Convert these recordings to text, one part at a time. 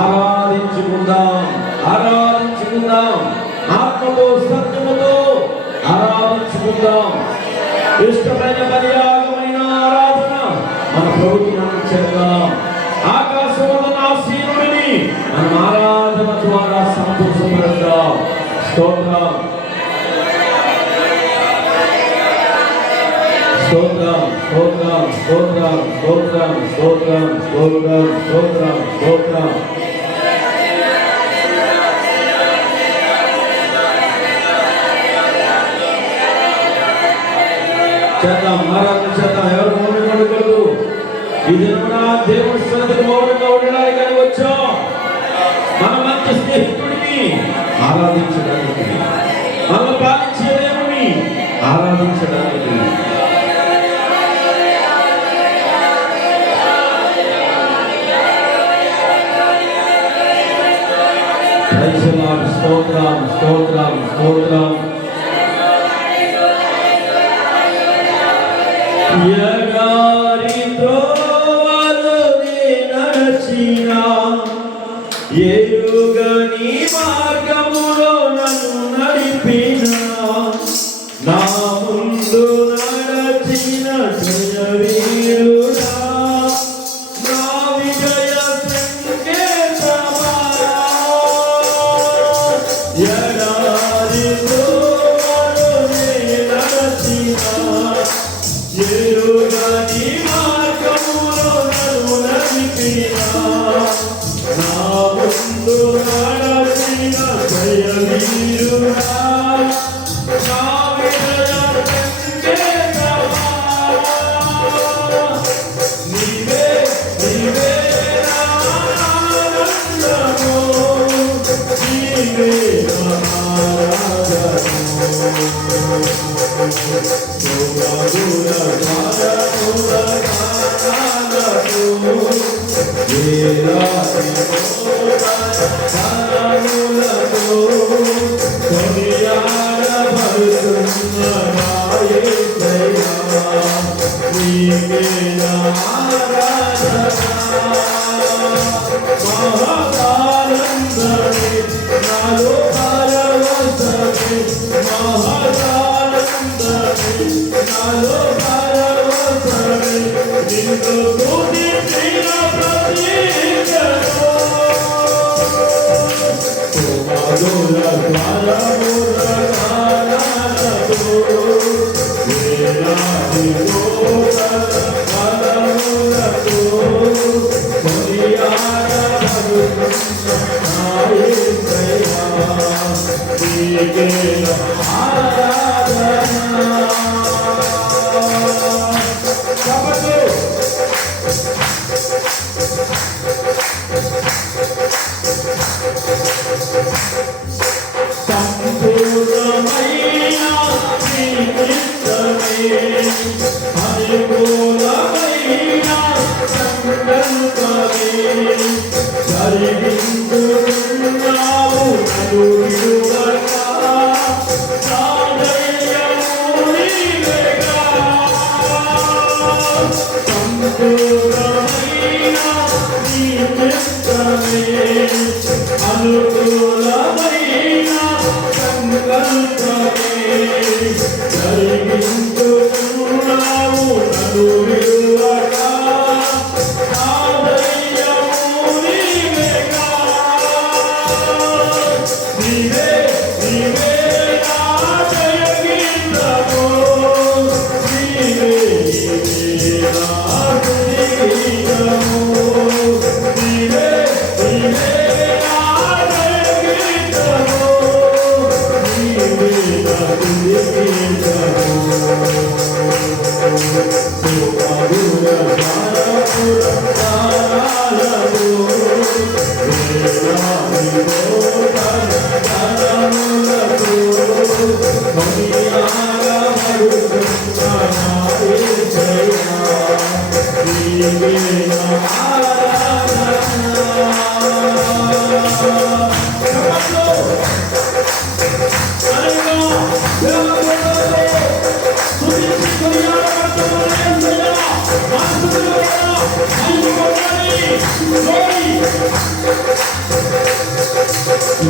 ఆరాధించుకుందాం, ఆరాధించుకుందాం, ఆత్మతో సత్యముతో ఆరాధించుకుందాం. ఇష్టమైన పర్యాగమైన ఆరాధన మన ప్రభుత్వం చేద్దాం. ఆకాశమున ఆసీనుడిని మనం ఆరాధన ద్వారా సంతోషపడతాం. స్తోత్రం, స్తోత్రం, స్తోత్రం, స్తోత్రం, స్తోత్రం, స్తోత్రం, స్తోత్రం, స్తోత్రం, స్తోత్రం. చేద్దాం, ఆరాధన చేద్దాం. ఎవరు మౌనంగా ఉండకూడదు. ఈ దినమున దేవుని సన్నిధిలో మౌనంగా ఉండడానికి వచ్చాం. మన మంచి స్నేహితుడిని ఆరాధించడానికి, మన పాలించే దేవుని ఆరాధించడానికి. స్తోత్రం, స్తోత్రం, స్తోత్రం. ఎడారి త్రోవలో నడచిన ఎరుగని మార్గములో నన్ను నడిపిన నా ముందు నడచిన జయవీరుడా, నా విజయ సంకేతమా. ఎడారి త్రోవలో నడచిన ఎరుగని మార్గములో నన్ను నడిపిన నా ముందు నడచిన జయవీరుడా, నా విజయ సంకేతమా. నీవే నీవే నా ఆనందము, నీవే నా ఆరాధన.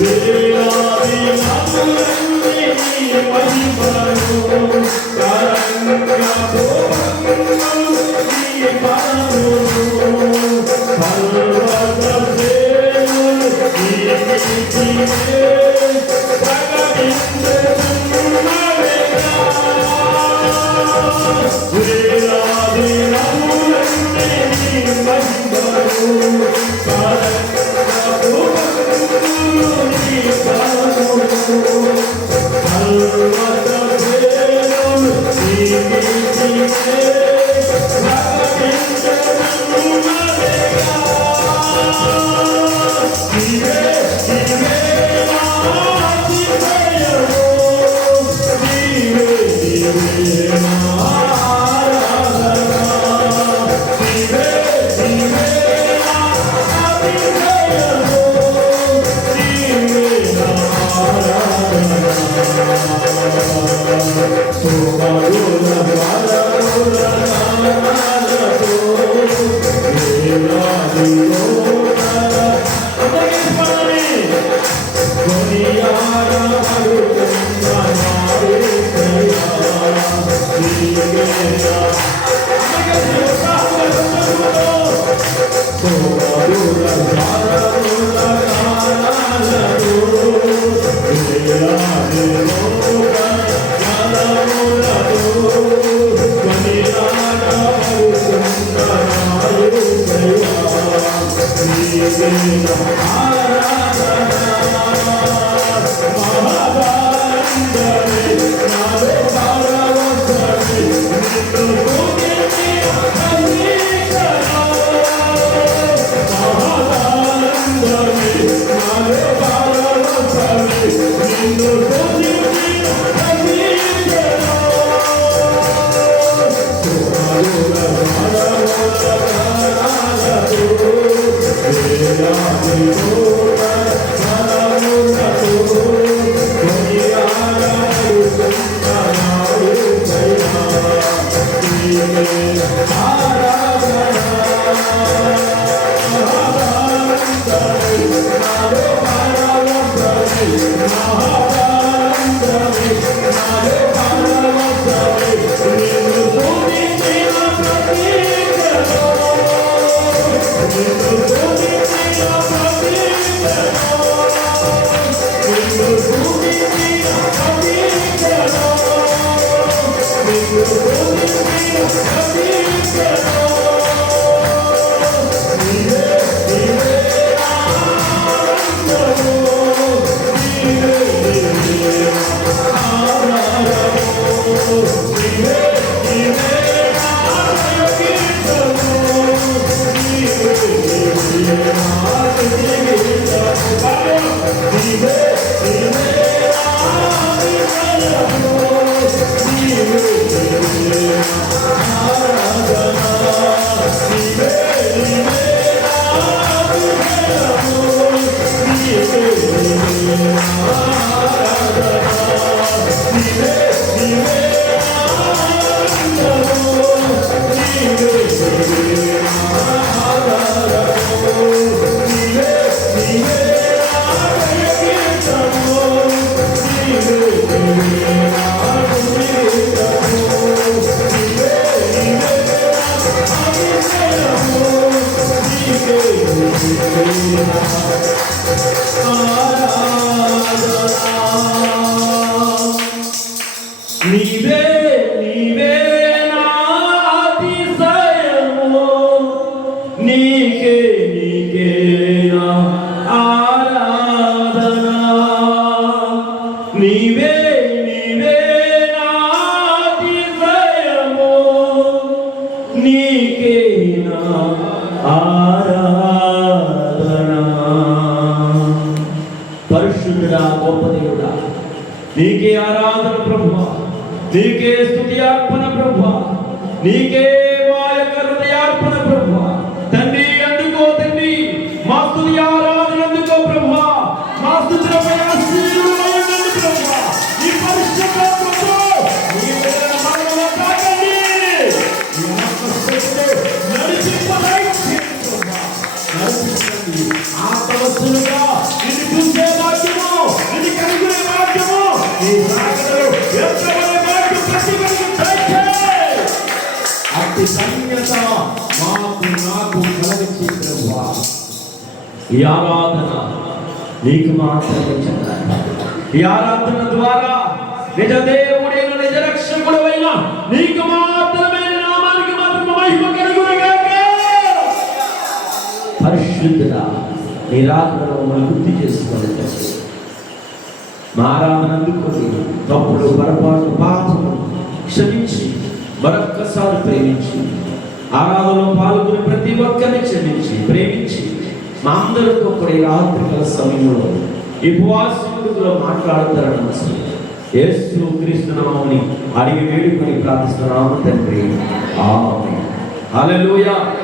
వేలాది నామములన్నీ నీ మహిమను తరంగపోవెను నీ పదమును పర్వత శ్రేణులు నీ కీర్తినే ప్రకటించుచున్నవేగా. వేలాది నామములన్నీ నీ మహిమను తరంగపోవెను నీ పదమును పర్వత శ్రేణులు నీ కీర్తినే ప్రకటించుచున్నవేగా. నీవే నీవే నా అతిశయము, నీవే నీవే నా ఆరాధన, నీవే నీవే నా అతిశయము, నీవే నా ఆరాధన. సుమధుర పదముల నాదతో వేలాది లోకాల అందరికీ పాడండి. కొనియాడబడుతున్న నా యేసయ్యా, నీవే నా అందరికీ ఉత్సాహంతో సుమధుర పదముల నాదతో వేలాది లోకాల నాదములతో కొనియాడబడుతున్న నా యేసయ్యా, నీవే నా ఆరాధన. మహాదానందమే నాలో పరవశమే, నిన్ను స్తుతించి అభిషేకము. మహాదానందమే నాలో పరవశమే, నిన్ను స్తుతించి అభిషేకము. సుమధుర పదముల నాదతో వేలాది లోకాల నాదములతో కొనియాడబడుతున్న నా యేసయ్యా, నీవే ఆరాధన. మహాదానందమే నాలో పరవశమే, మహాదానందమే నాలో పరవశమే, నిన్ను స్తుతించి అభిషేకము. నిన్ను స్తుతించి అభిషేకము, నిన్ను స్తుతించి అభిషేకము, నిన్ను స్తుతించి అభిషేకము. నీవే నీవే నా ఆనందము, నీవే నీవే నా ఆధారము, నీవే నీవే నా కీర్తనము, నీవే నీవే నా జీవితము. నీవే నీవే నా ఆదిశయము, నీవే నీవే నా ఆరాధన, నీవే నీవే నా ఆదిశయము, నీవే నీవే నా ఆరాధన, నీవే నీవే నా ఆనందము, నీవే నీవే నా ఆధారము, నీవే నీవే నా కీర్తనము, నీవే నీవే నా జీవితము, నీవే నీవే నా అతిశయము, నీవే నీవే నా ఆరాధన. నీవే నీవే నా అతిశయము, నీకే నీకే నా ఆరాధన, నీవే నీవే నా అతిశయము, నీకే నా ఆరాధన. పరిశుద్ధుడా గొప్ప దేవుడా, నీకే ఆరాధన ప్రభువా, నీకే స్తుతి అర్పణ ప్రభువా, నీకే మా యొక్క హృదయార్పణ ప్రభువా. తండ్రి అందుకో తండ్రి, మా స్తుతి ఆరాధన అందుకో ప్రభువా, మా స్తుతులపై ఆశీర్వాదం ప్రభువా. ఈ పరిశుద్ధాత్మతో నీ బిడ్డల మనలో తాకండి, ఈ ఆత్మశక్తితో నడిపింపదయచేయండి ప్రభువా. నడిపించండి ఆత్మవశులుగా నిన్ను చూసే ఈ ఆరాధన నీకు మాత్రమే చెందాలి. ఈ ఆరాధన ద్వారా నిజ దేవుడైన నిజ రక్షకుడైన నీకు మాత్రమే, నామానికి మాత్రమే మహిమ కలుగునుగాక. పరిశుద్ధుడా, నీ రాకడలో మనం గుర్తు చేసుకోవాలి. మా ఆరాధన అందుకొని తప్పుడు పొరపాటు పాపము క్షమించి మరొక్కసారి ప్రేమించి ఆరాధనలో పాల్గొని ప్రతి ఒక్కరిని క్షమించి ప్రేమించి మా అందరికీ ఒక రాత్రికాల సమయంలో ఈ ఉపవాసంలో మాట్లాడుతారని యేసు క్రీస్తు నామముని అడిగి వేడుకొని ప్రార్థిస్తున్నాము తండ్రి. ఆమేన్. హల్లెలూయా.